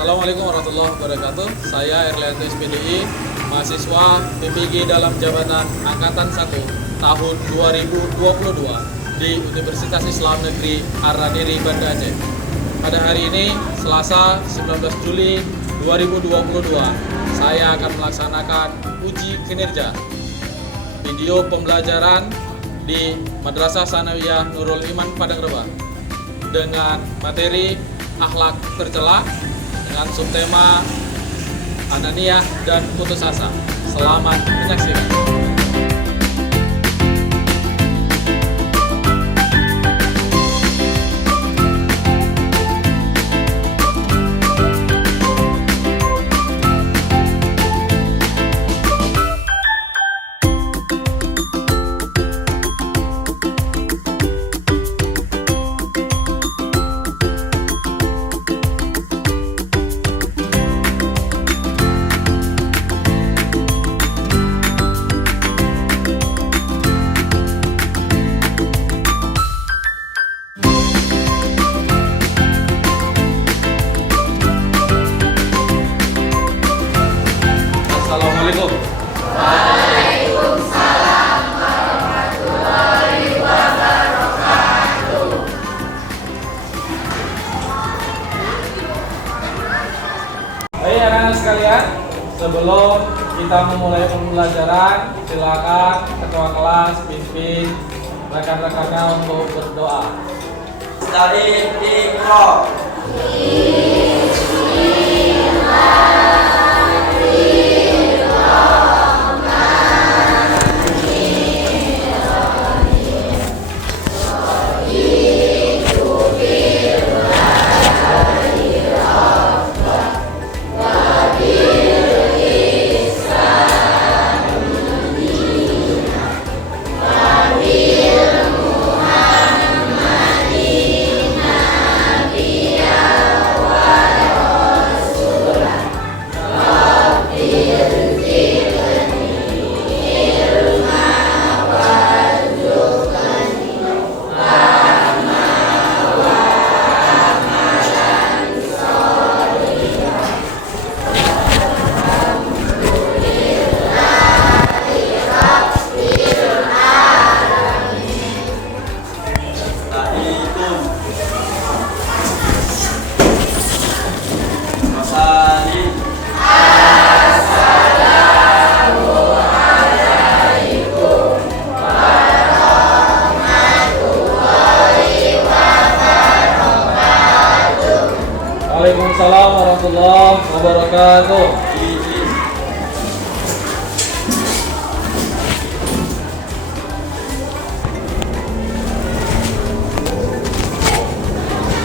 Assalamualaikum warahmatullahi wabarakatuh. Saya Erlianto SPDI, mahasiswa PPG dalam jabatan Angkatan 1 tahun 2022 di Universitas Islam Negeri Araniri, Banda Aceh. Pada hari ini, Selasa 19 Juli 2022, saya akan melaksanakan uji kinerja video pembelajaran di Madrasah Sanawiyah Nurul Iman Padang Rebah dengan materi akhlak tercela dengan subtema Ananiah dan putus asa. Selamat menyaksikan. Assalamualaikum. Waalaikumsalam warahmatullahi wabarakatuh. Baik anak-anak sekalian, sebelum kita memulai pembelajaran, silakan ketua kelas pimpin rekan-rekannya untuk berdoa. Ista'in Iqra. Waalaikumsalam warahmatullahi wabarakatuh.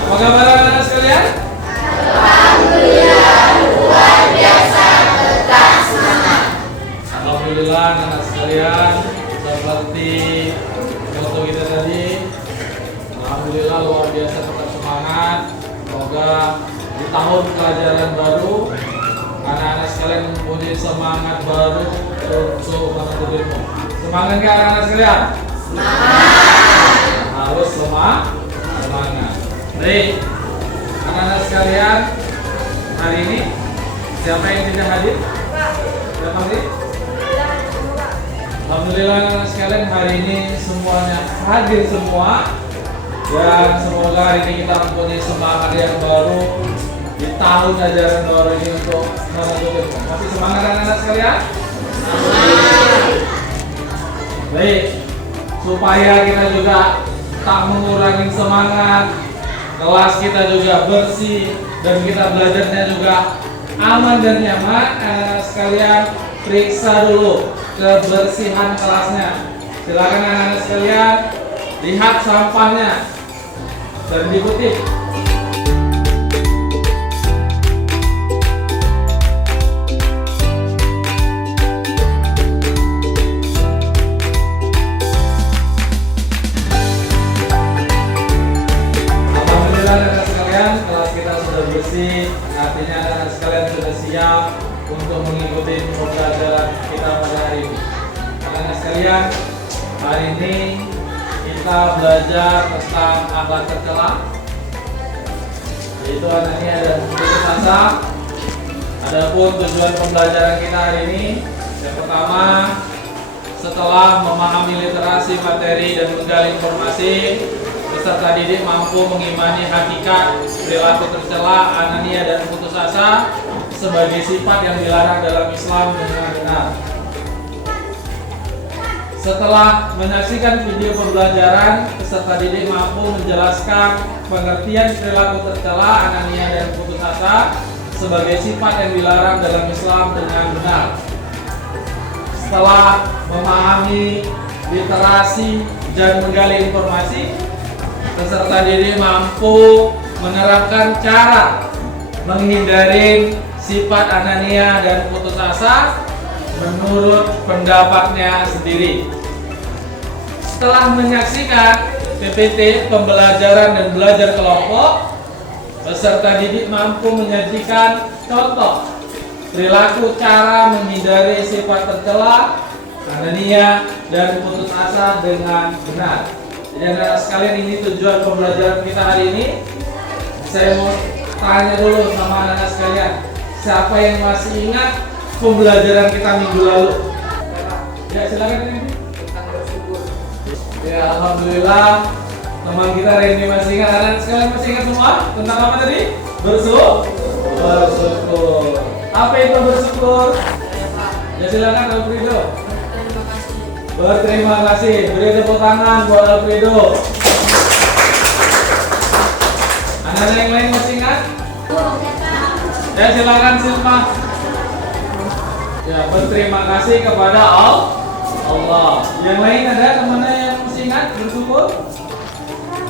Apa kabar anak-anak sekalian? Alhamdulillah, luar biasa, tetap semangat. Alhamdulillah anak sekalian, seperti foto kita tadi, alhamdulillah luar biasa tetap semangat. Semoga di tahun pelajaran baru anak-anak sekalian mempunyai semangat baru untuk menuntut ilmu. Semangat nggak anak-anak sekalian? Semangat. Harus semangat. Baik, anak-anak sekalian, hari ini siapa yang tidak hadir? Siapa hadir? Alhamdulillah anak-anak sekalian, hari ini semuanya hadir semua. Dan semoga hari ini kita mempunyai semangat yang baru di tahun ajaran baru ini untuk menuntut ilmu. Masih semangat anak-anak sekalian? Baik, supaya kita juga tak mengurangi semangat, kelas kita juga bersih dan kita belajarnya juga aman dan nyaman. Anak-anak sekalian, periksa dulu kebersihan kelasnya. Silakan anak-anak sekalian lihat sampahnya dan diikuti. Alhamdulillah anak-anak sekalian, kelas kita sudah bersih. Artinya anak-anak sekalian sudah siap untuk mengikuti pembelajaran kita pada hari ini. Anak-anak sekalian, hari ini kita belajar tentang akhlak tercela. yaitu Anania dan Putus Asa. Adapun tujuan pembelajaran kita hari ini, yang pertama, setelah memahami literasi materi dan menggali informasi, peserta didik mampu mengimani hakikat perilaku tercela, Anania dan Putus Asa sebagai sifat yang dilarang dalam Islam dengan benar. Setelah menyaksikan video pembelajaran, peserta didik mampu menjelaskan pengertian perilaku tercela, Anania dan Putus Asa sebagai sifat yang dilarang dalam Islam dengan benar. Setelah memahami literasi dan menggali informasi, peserta didik mampu menerapkan cara menghindari sifat Anania dan Putus Asa menurut pendapatnya sendiri. Setelah menyaksikan PPT pembelajaran dan belajar kelompok, peserta didik mampu menyajikan contoh perilaku cara menghindari sifat tercela, Anania dan Putus Asa dengan benar. Jadi anak-anak sekalian, ini tujuan pembelajaran kita hari ini. Saya mau tanya dulu sama anak-anak sekalian, siapa yang masih ingat pembelajaran kita minggu lalu? Ya, silakan Randy. Ya, alhamdulillah teman kita Randy masih ingat. Anak sekalian masih ingat semua tentang apa tadi? Bersyukur. Apa itu bersyukur? Ya, silakan Alfredo. Berterima kasih. Beri tepuk tangan buat Alfredo. Anak-anak yang lain masih ingat? Ya, silakan Silma. Ya, berterima kasih kepada Allah. Yang lain ada temannya yang masih ingat bersyukur?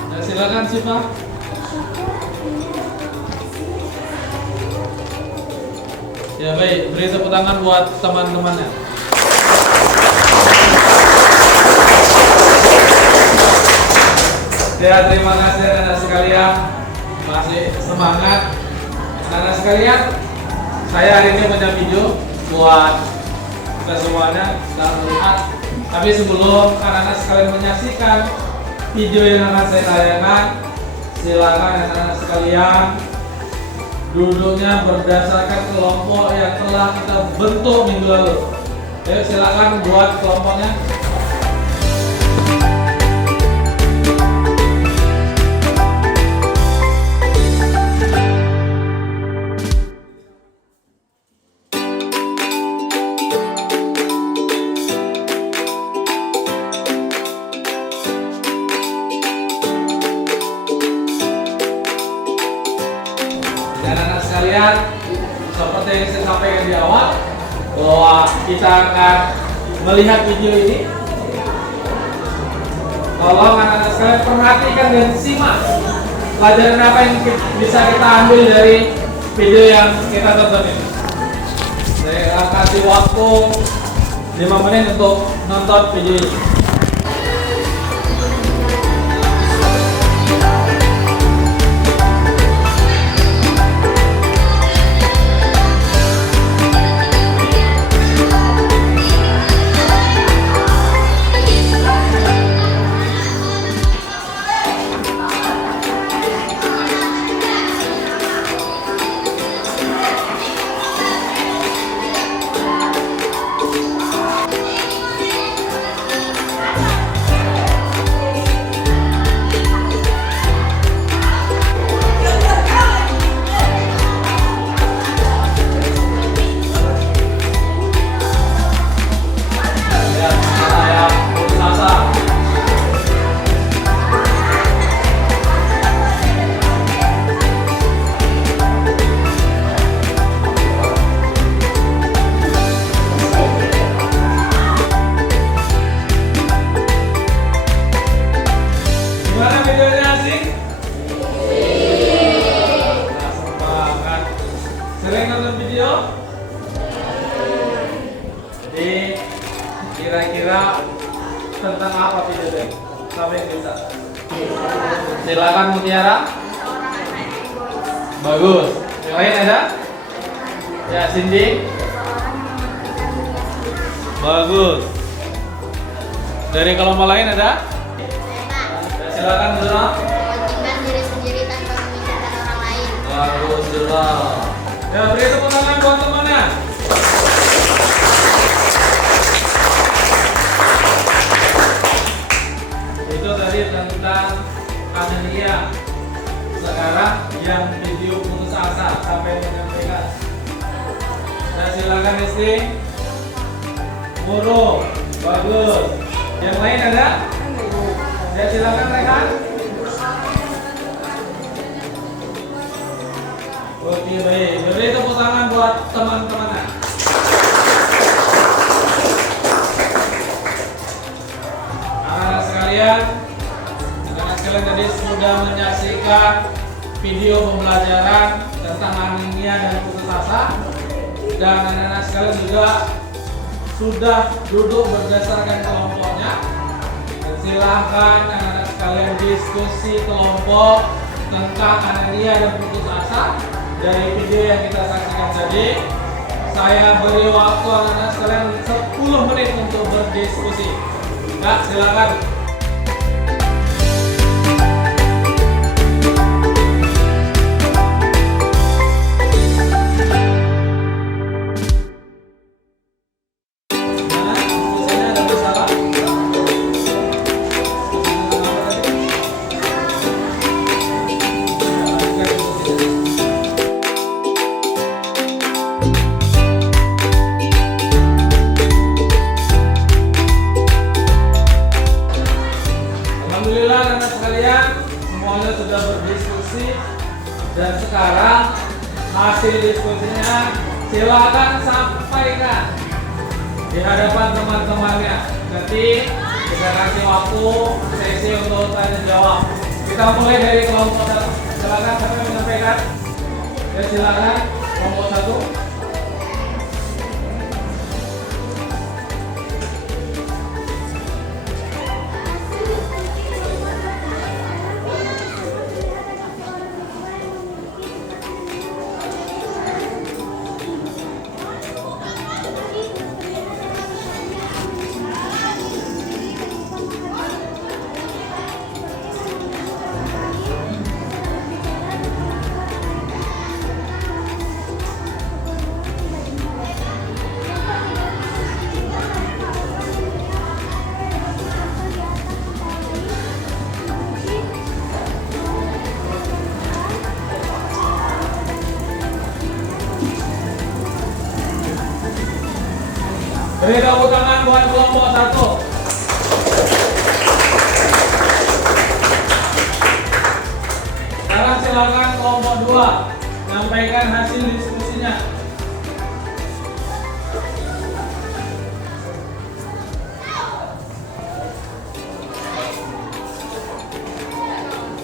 Ya, silakan Silma. Ya, baik, beri tepuk tangan buat teman-temannya. Ya, terima kasih anak-anak sekalian, masih semangat. Anak-anak sekalian, saya hari ini punya video buat kita semuanya dan melihat. Tapi sebelum anak-anak sekalian menyaksikan video yang akan saya tayangkan, silakan anak-anak sekalian duduknya berdasarkan kelompok yang telah kita bentuk minggu lalu. Ayo silakan buat kelompoknya. Anak-anak sekalian, seperti yang saya sampaikan di awal, bahwa kita akan melihat video ini. Tolong anak-anak sekalian perhatikan dan simak pelajaran apa yang bisa kita ambil dari video yang kita tonton ini. Saya akan kasih waktu 5 menit untuk nonton video ini. Jadi kira-kira tentang apa video ini? Siapa yang bisa? Silakan Mutiara. Bagus. Yang lain ada? Ya, Cindy. Bagus. Dari kelompok lain ada? Ya, silakan Zura. Mementingkan diri sendiri tanpa memikirkan orang lain. harus jelas. Ya, beri tepuk tangan buat temannya. Itu tadi tentang Anania. Sekarang yang video putus asa sampai menyampaikan. Nah, silakan Esti. Murung, bagus. Yang lain ada? Ya, silakan Rehan. Oke, baik. Beri tepuk tangan buat teman-temannya. Anak-anak sekalian tadi sudah menyaksikan video pembelajaran tentang anemia dan putus asa, dan anak-anak sekalian juga sudah duduk berdasarkan kelompoknya. Dan silahkan anak-anak sekalian diskusi kelompok tentang anemia dan putus asa. Dari video yang kita saksikan tadi, saya beri waktu anak-anak sekalian 10 menit untuk berdiskusi. Kak, silakan. Alhamdulillah anak sekalian, semuanya sudah berdiskusi, dan sekarang hasil diskusinya silakan sampaikan di hadapan teman-temannya. Nanti kita kasih waktu sesi untuk tanya jawab. Kita mulai dari kelompok 1. Silakan siapa yang menyampaikan? Ya, silakan kelompok 1. Beri tepuk tangan buat kelompok 1. Sekarang silakan kelompok 2 sampaikan hasil diskusinya.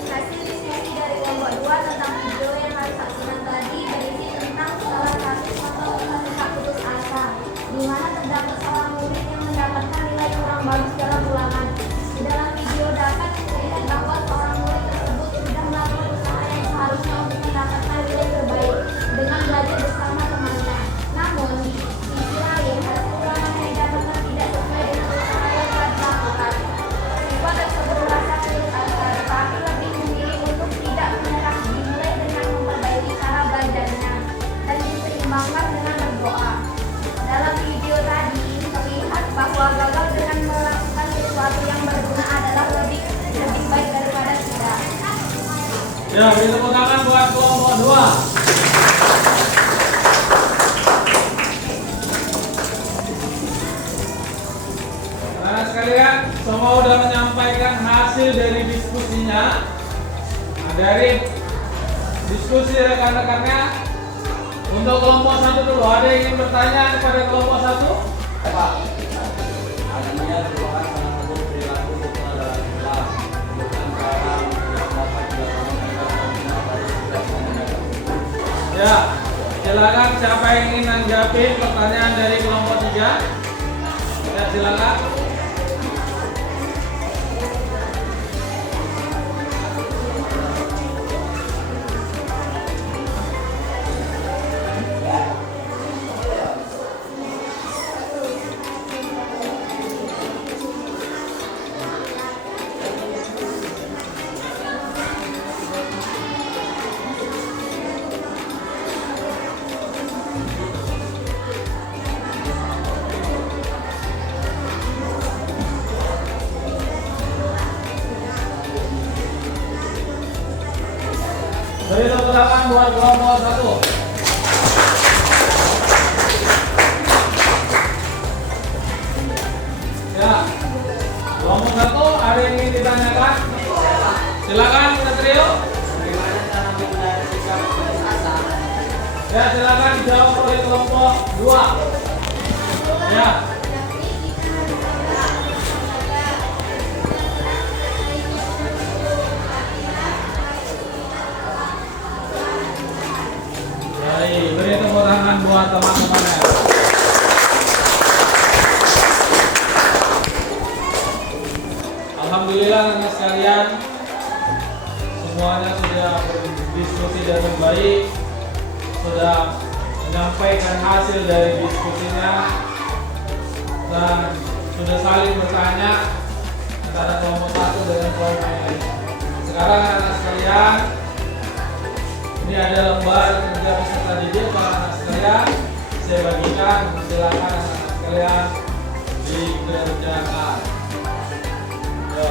Hasil diskusi dari kelompok 2 tentang video yang harus saksikan tadi berisi tentang salah satu contoh tentang putus asa, di mana terdapat seorang murid yang mendapatkan nilai kurang bagus dalam ulangan. Di dalam video dapat terlihat bahwa seorang murid tersebut sudah melakukan usaha yang seharusnya untuk mendapatkan nilai terbaik dengan belajar bersama temannya. Namun, di sisi lain, hasil ulangan yang didapatkan tidak sesuai dengan usaha yang telah dilakukan. Siswa tersebut merasa putus asa, tetapi lebih memilih untuk tidak menyerah, dimulai dengan memperbaiki cara belajarnya dan diseimbangkan dengan berdoa. Dalam video tadi terlihat bahwa gagal dengan melakukan sesuatu yang berguna adalah lebih baik daripada tidak. Ya, beri tepuk tangan buat kelompok 2. Anak sekalian, semua sudah menyampaikan hasil dari diskusinya. Nah, dari diskusi rekan-rekannya, untuk kelompok 1 dulu, ada yang ingin bertanya kepada kelompok 1? Pak, anemia merupakan salah satu perilaku setelah dalam Islam. Bukan cara yang dapat dilakukan pada setiap komunitas. Ya, silakan siapa yang ingin menanggapi pertanyaan dari kelompok 3? Ya, silakan. buat kelompok 1. Ya, kelompok 1 ada yang ingin ditanyakan? Silakan kita trio. Bagaimana cara menghindari sikap putus asa? Ya, silakan dijawab oleh kelompok 2. Ya. Baik, beri tepuk tangan buat teman-temannya. Alhamdulillah anak sekalian, semuanya sudah berdiskusi dengan baik, sudah menyampaikan hasil dari diskusinya, dan sudah saling bertanya antara kelompok 1 dengan kelompok yang lain. Sekarang anak sekalian, ini ada lembar kerja peserta didik para anak sekalian. Saya bagikan, silakan anak sekalian dikerjakan. Yo.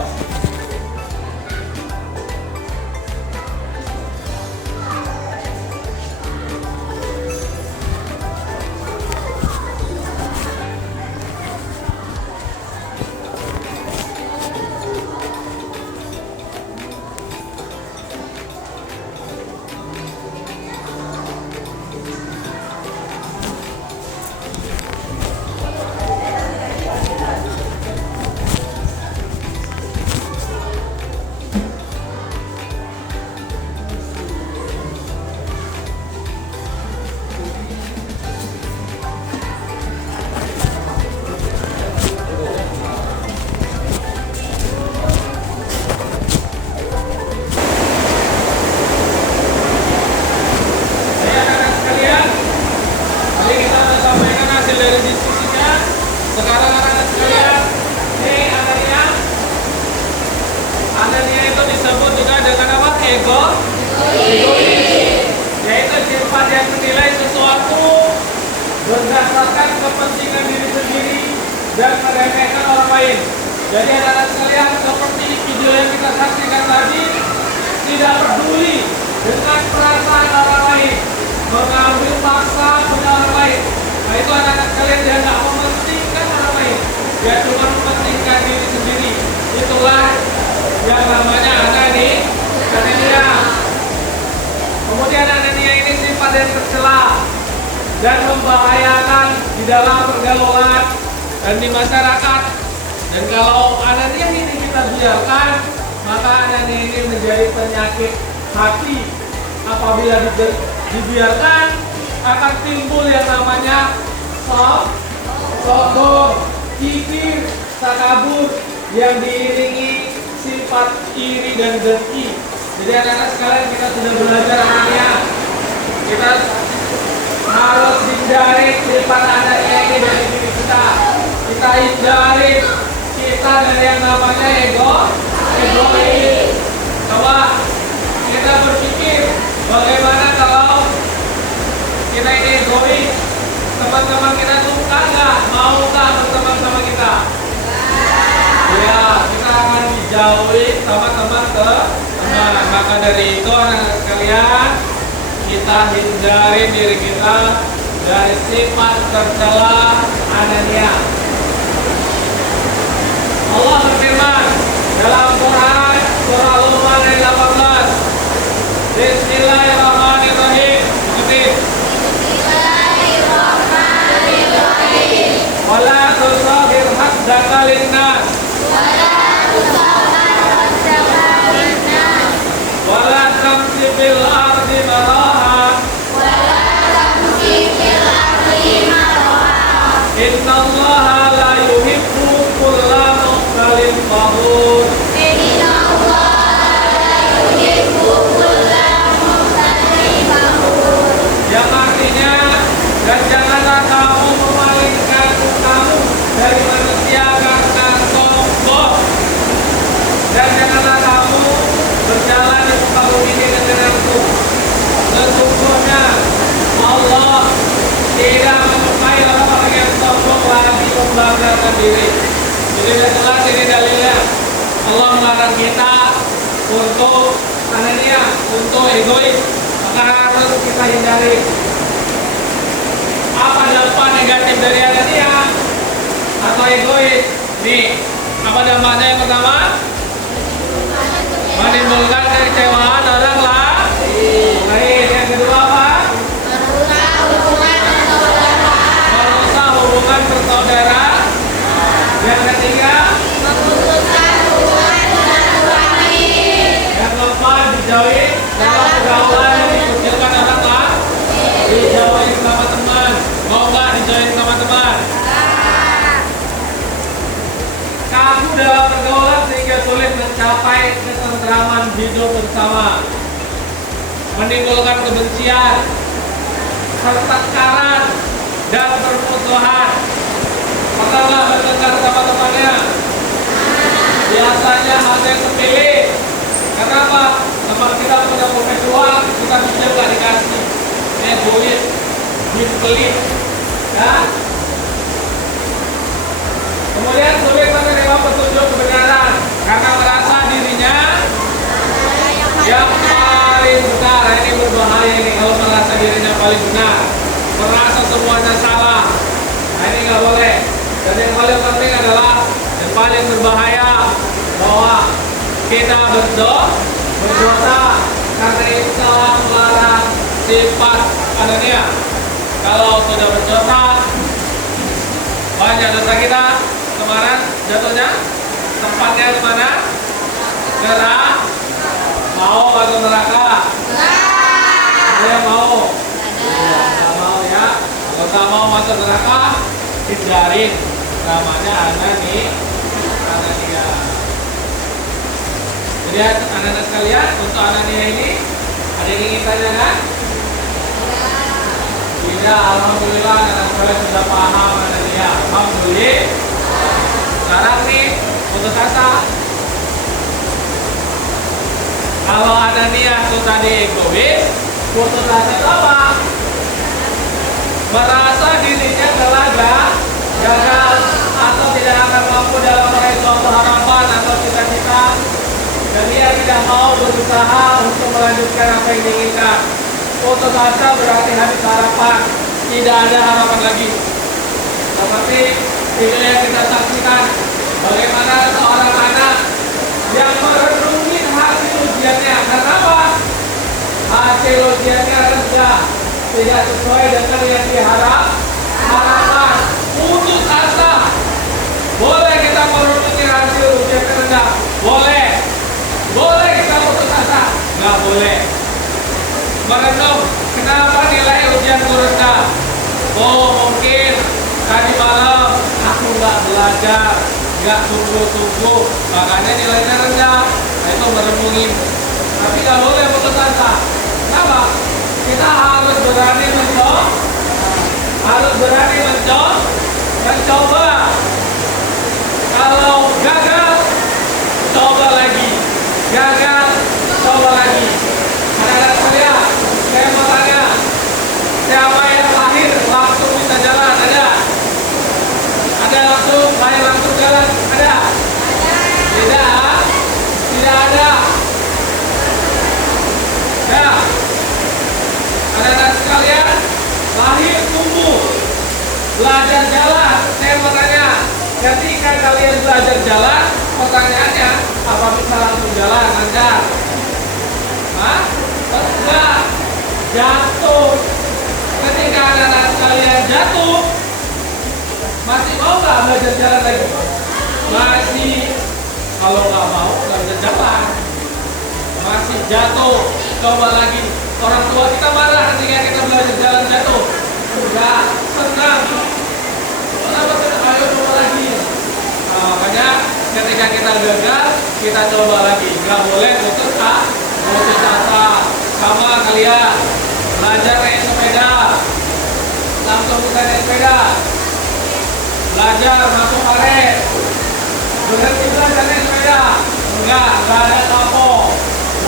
Sekarang anak-anak sekalian, ini Anania itu disebut juga dengan apa? Egois. Yaitu sifat yang menilai sesuatu berdasarkan kepentingan diri sendiri dan meremehkan orang lain. Jadi anak-anak sekalian, seperti video yang kita saksikan tadi, tidak peduli dengan perasaan orang lain, mengambil paksa pada orang lain. Nah itu anak-anak sekalian, dia nggak mementingkan orang lain, dia cuma mementingkan diri sendiri. Itulah yang namanya Anania. Kemudian Anania ini sifat yang tercela dan membahayakan di dalam pergaulan dan di masyarakat. Dan kalau Anania ini kita biarkan, maka Anania ini menjadi penyakit hati. Apabila dibiarkan, akan timbul yang namanya sombong, kibir, takabur yang diiringi sifat iri dan dengki. Jadi anak-anak sekalian, kita sudah belajar Anania. Kita harus hindari sifat Anania ini dari diri kita. Kita hindari kita dari yang namanya egois. Coba kita berpikir bagaimana kalau kita ini egois, teman-teman kita suka nggak, maukah berteman sama kita? Ya, kita akan dijauhi sama teman-teman. Maka dari itu anak sekalian, kita hindari diri kita dari sifat tercela Anania. Allah berfirman dalam Quran surah Luqman ayat 18. Bismillahirrahmanirrahim. Bismillahirrahmanirrahim. Wala tusahhir haddaka linnas. Wala tamshi fil ardi maraha. Innallaha la yuhibbu kulla mukhtalin fakhur. Yang artinya, dan janganlah kamu memalingkan kamu dari manusia karena sombong, dan janganlah kamu berjalan di muka bumi ini denganku. Sesungguhnya Allah tidak menyukai orang-orang yang sombong lagi membanggakan diri. Jadi jelas ini dalilnya. Allah melarang kita untuk Anania, untuk egois. maka harus kita hindari. Apa dampak negatif dari anania atau egois? Nih, apa dampaknya yang pertama? Menimbulkan kekecewaan orang lain. Yang kedua apa? Merusak hubungan bersaudara. Yang ketiga? Yang keempat, dijauhi dalam pergaulan yang dikucilkan orang lain. Dijauhi sama teman. Mau nggak dijauhi sama teman? Kamu dalam pergaulan sehingga sulit mencapai ketentraman hidup bersama, menimbulkan kebencian, pertengkaran, dan permusuhan. Pernah nggak bertengkar sama temannya? Biasanya hal yang sepele. Kenapa? Teman kita punya profesi uang, kita bisa nggak dikasih. Egois, pelit, ya. Kemudian sulit menerima petunjuk kebenaran karena merasa dirinya yang paling benar. Ini berbahaya ini kalau merasa dirinya paling benar, merasa semuanya salah. Nah, ini nggak boleh. Dan yang paling penting adalah yang paling berbahaya bahwa kita berdosa karena itu telah melarang sifat anania. Kalau sudah berdosa, banyak dosa kita. Kemarin jatuhnya tempatnya di mana? Neraka. Mau atau neraka? Ada yang mau? Nggak mau ya. Kalau nggak mau masuk neraka, hindarin. Namanya anania. Jadi anak-anak sekalian, untuk anania ini ada yang ingin tanyakan? Tidak, alhamdulillah anak sekalian sudah paham anania. Alhamdulillah. Sekarang nih, putus asa. Kalau anania itu tadi egois, putus asa itu apa? Merasa dirinya telah gagal atau tidak akan mampu dalam meraih suatu harapan atau cita-cita, dan dia tidak mau berusaha untuk melanjutkan apa yang diinginkan. Putus asa berarti habis harapan, tidak ada harapan lagi. Seperti ini yang kita saksikan, bagaimana seorang anak yang merenungi hasil ujiannya. Kenapa? Hasil ujiannya rendah, tidak sesuai dengan yang diharapkan. Putus asa. Boleh kita merenungi hasil ujian rendah? Boleh. Boleh kita putus asa? Nggak boleh. Merenung, kenapa nilai ujian rendah? Oh, mungkin tadi malam aku nggak belajar, nggak sungguh-sungguh, makanya nilainya rendah. Nah, itu merenungin. Tapi nggak boleh putus asa. Kenapa? Kita harus berani mencoba. Kalau gagal, coba lagi. Gagal, coba lagi. Anak-anak sekalian, saya mau tanya, siapa yang lahir langsung bisa jalan? Ada? Ada langsung lahir langsung jalan? Ada? Tidak? Tidak ada. Ya. Anak-anak sekalian, lahir tumbuh, belajar jalan. Saya mau tanya, ketika kalian belajar jalan, pertanyaannya, apa bisa langsung jalan? Lancar? Hah? Enggak. Jatuh. Ketika anak-anak sekalian jatuh, masih mau nggak belajar jalan lagi? Masih. Kalau nggak mau, nggak bisa jalan. Masih jatuh, coba lagi. Orang tua kita marah ketika kita belajar jalan jatuh. Enggak, senang. Kenapa senang? Ayo coba lagi. Nah, makanya ketika kita gagal, kita coba lagi. Nggak boleh putus asa. Sama kalian belajar naik sepeda, langsung bisa naik sepeda. Belajar masuk karet, berhenti belajar naik sepeda. Enggak ada lampu.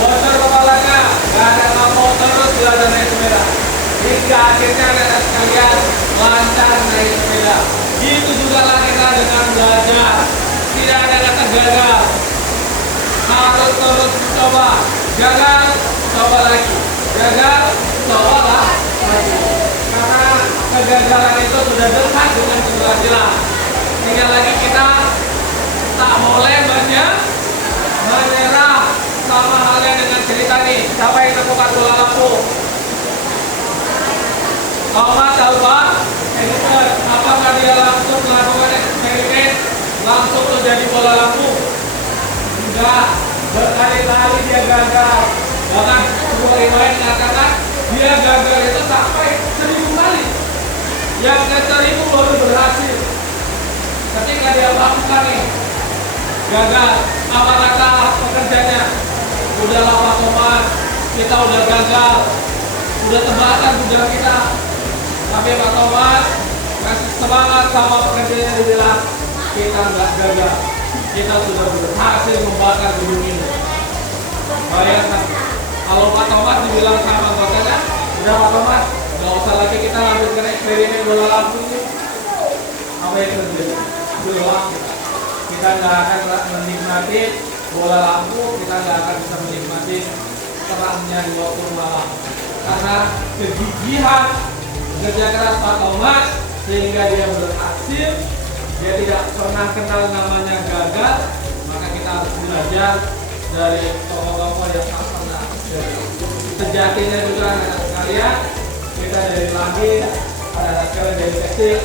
Bocor kepalanya, nggak ada lampu, terus belajar naik sepeda. Hingga akhirnya anak sekalian lancar naik sepeda. Gitu juga lah kita dengan belajar. Tidak ada kata gagal. Harus terus mencoba. Gagal, coba lagi. Gagal, kegagalan itu sudah dekat dengan keberhasilan. Tinggal lagi kita tak boleh menyerah. Sama halnya dengan cerita nih. Siapa yang temukan bola lampu? Thomas Alva Edison. Apakah dia langsung melakukan eksperimen langsung menjadi bola lampu? Enggak. Berkali-kali dia gagal. Bahkan sebuah riwayat mengatakan dia gagal itu sampai 1000 kali. Yang ke-1000 baru berhasil. Ketika dia melakukan nih gagal, apa kata pekerjanya? Udahlah Pak Thomas, kita udah gagal, udah terbakar budaya kita. Tapi Pak Thomas kasih semangat sama pekerjanya, dibilang kita nggak gagal, kita sudah berhasil membakar gedung ini. Bayangkan kalau Pak Thomas dibilang sama anggotanya, udah Pak Thomas, nggak usah lagi kita lanjutkan eksperimen bola lampu ini. Apa yang terjadi? Berulang kita nggak akan menikmati bola lampu, kita nggak akan bisa menikmati terangnya di waktu malam karena kegigihan kerja keras Pak Thomas sehingga dia berhasil. Dia tidak pernah kenal namanya gagal. Maka kita harus belajar dari tokoh-tokoh yang tak pernah. Sejatinya juga anak sekalian, kita dari lahir, anak sekalian dari kecil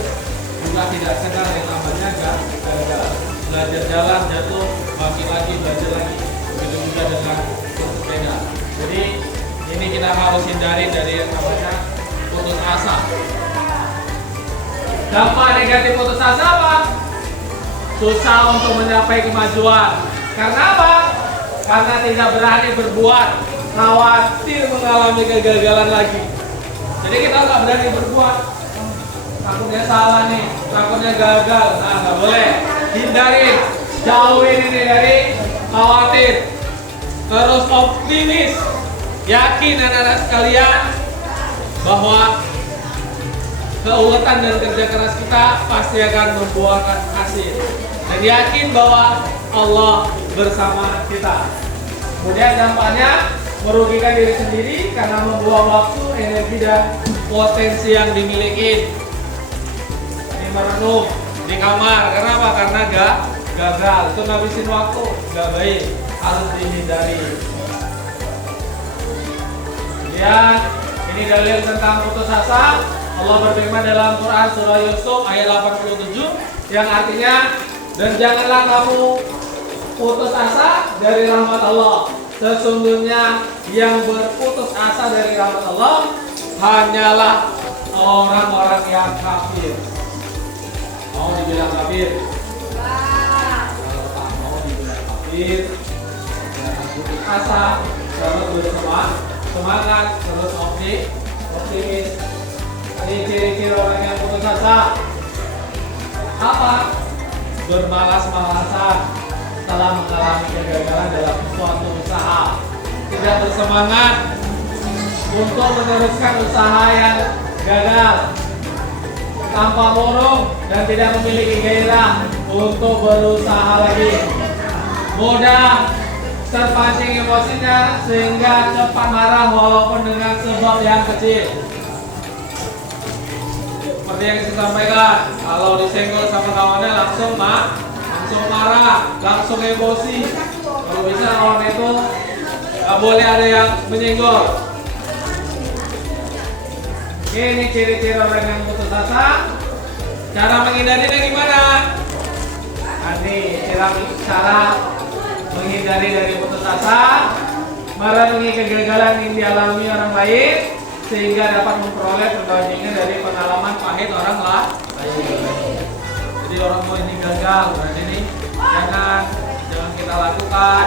juga tidak kenal yang namanya gagal. Belajar jalan, jatuh, bangkit lagi, belajar lagi. Begitu juga dengan bersepeda. Jadi ini kita harus hindari dari yang namanya putus asa. Dampak negatif putus asa apa? Susah untuk mencapai kemajuan. Karena apa? Karena tidak berani berbuat, khawatir mengalami kegagalan lagi. Jadi kita nggak berani berbuat. Takutnya salah nih, takutnya gagal. Nah, nggak boleh. Hindarin, jauhin ini dari khawatir. Terus optimis, yakin anak-anak sekalian bahwa keuletan dan kerja keras kita pasti akan membuahkan hasil. Dan yakin bahwa Allah bersama kita. Kemudian dampaknya merugikan diri sendiri karena membuang waktu, energi dan potensi yang dimiliki. Ini merenung di kamar, kenapa? Karena gagal, itu ngabisin waktu, gak baik, harus dihindari. Kemudian ini dalil tentang putus asa. Allah berfirman dalam Quran surah Yusuf ayat 87 yang artinya, dan janganlah kamu putus asa dari rahmat Allah. Sesungguhnya yang berputus asa dari rahmat Allah hanyalah orang-orang yang kafir. Mau dibilang kafir? Kalau tak mau dibilang kafir, jangan putus asa, terus bersemangat, terus optimis. Ini ciri-ciri orang yang putus asa. Apa? Bermalas-malasan setelah mengalami kegagalan dalam suatu usaha, tidak bersemangat untuk meneruskan usaha yang gagal, tanpa murung dan tidak memiliki gairah untuk berusaha lagi, mudah terpancing emosinya sehingga cepat marah walaupun dengan sebab yang kecil. Seperti yang saya sampaikan, kalau disenggol sama kawannya langsung marah, langsung emosi. Kalau bisa kawan itu nggak boleh ada yang menyenggol. Ini ciri-ciri orang yang putus asa. Cara menghindarinya gimana? Ini cara menghindari dari putus asa, merenungi kegagalan yang dialami orang lain sehingga dapat memperoleh perbandingan dari pengalaman pahit orang lain. Jadi orang mau ini gagal, berarti ini jangan kita lakukan.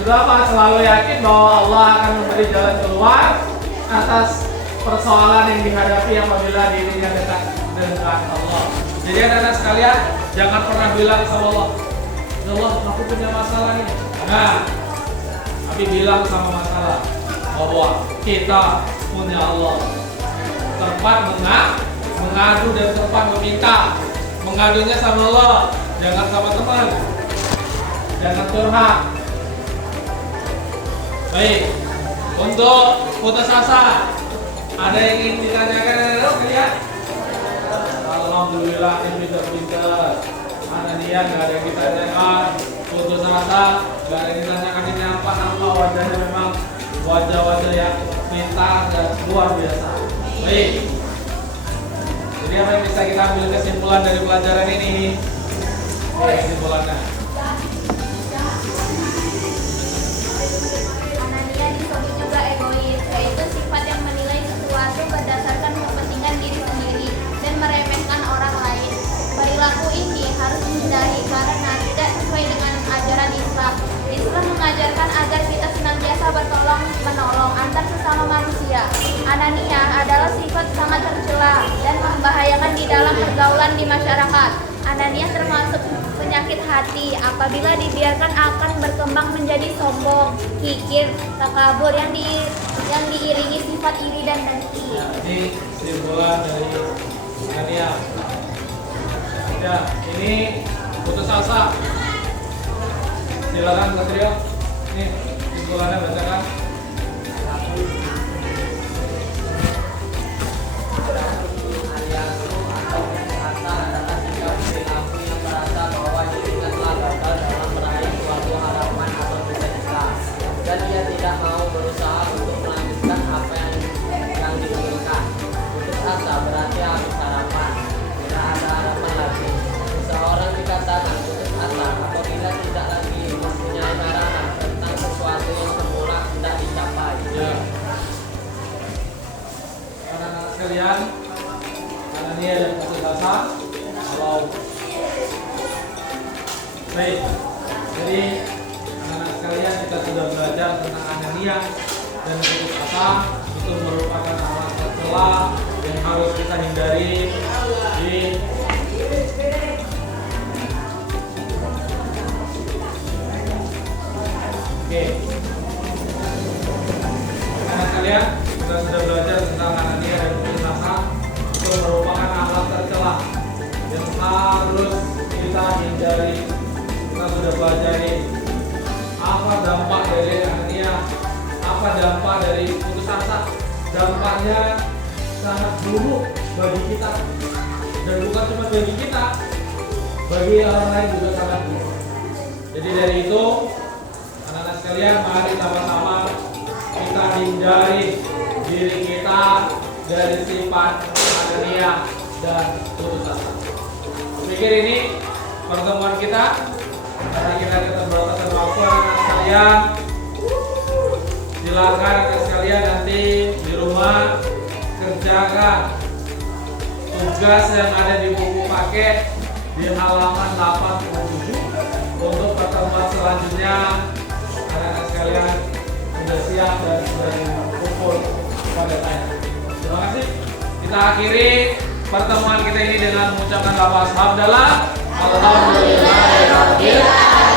Berapa selalu yakin bahwa Allah akan memberi jalan keluar atas persoalan yang dihadapi apabila dirinya dekat dengan Allah. Jadi anak-anak sekalian, jangan pernah bilang sama Allah, Allah aku punya masalah ini. Nah, tapi bilang sama masalah bahwa kita punya Allah, tempat mengadu dan tempat meminta. Mengadunya sama Allah, jangan sama teman, jangan curhat. Baik, untuk putus asa, ada yang ingin ditanyakan kalian? alhamdulillah ini pinter-pinter. Anania nggak ada yang ditanyakan, putus asa nggak ada yang ditanyakan, ini apa nama wajahnya, memang wajah-wajah yang pintar dan luar biasa. Baik. Jadi apa yang bisa kita ambil kesimpulan dari pelajaran ini? Kesimpulannya. Anania disebut juga egois, yaitu sifat yang menilai sesuatu berdasarkan kepentingan diri sendiri dan meremehkan orang lain. Perilaku ini harus dihindari karena tidak sesuai dengan ajaran Islam. Islam mengajarkan agar kita senantiasa bertolong-menolong antar sesama manusia. Anania adalah sifat sangat tercela dan membahayakan di dalam pergaulan di masyarakat. Anania termasuk penyakit hati, apabila dibiarkan akan berkembang menjadi sombong, kikir, takabur yang diiringi sifat iri dan dengki. Ya, ini kesimpulan dari Anania. Ya, ini putus asa. Silakan Satrio. Ini kesimpulannya bacakan. Dan ia tidak mau berusaha untuk melanjutkan apa yang diinginkan. Putus asa berarti harus harapan, tidak ada harapan lagi. Seseorang dikatakan putus asa apabila tidak lagi mempunyai harapan tentang sesuatu yang semula tidak dicapai. Ya. Anak-anak sekalian, Anania dan putus asa. Kalau baik, jadi anak-anak sekalian, kita sudah belajar tentang Anania dan putus asa. Itu merupakan hal tercela yang harus kita hindari di Oke. Anak sekalian, kita sudah belajar tentang Anania dan putus asa. Itu merupakan hal tercela yang harus kita hindari. Kita sudah pelajari apa dampak dari Anania, apa dampak dari putus asa. Dampaknya sangat buruk bagi kita, dan bukan cuma bagi kita, bagi orang lain juga sangat buruk. Jadi dari itu, anak-anak sekalian, mari sama-sama kita hindari diri kita dari sifat Anania dan putus asa. Pikir ini pertemuan kita, karena kita keterbatasan waktu, anak-anak sekalian. Silakan anak sekalian nanti di rumah kerjakan tugas yang ada di buku paket di halaman 87. Untuk pertemuan selanjutnya, anak-anak sekalian sudah siap dan sudah dikumpul pada saya. Terima kasih. Kita akhiri pertemuan kita ini dengan mengucapkan lafaz hamdalah. Alhamdulillah.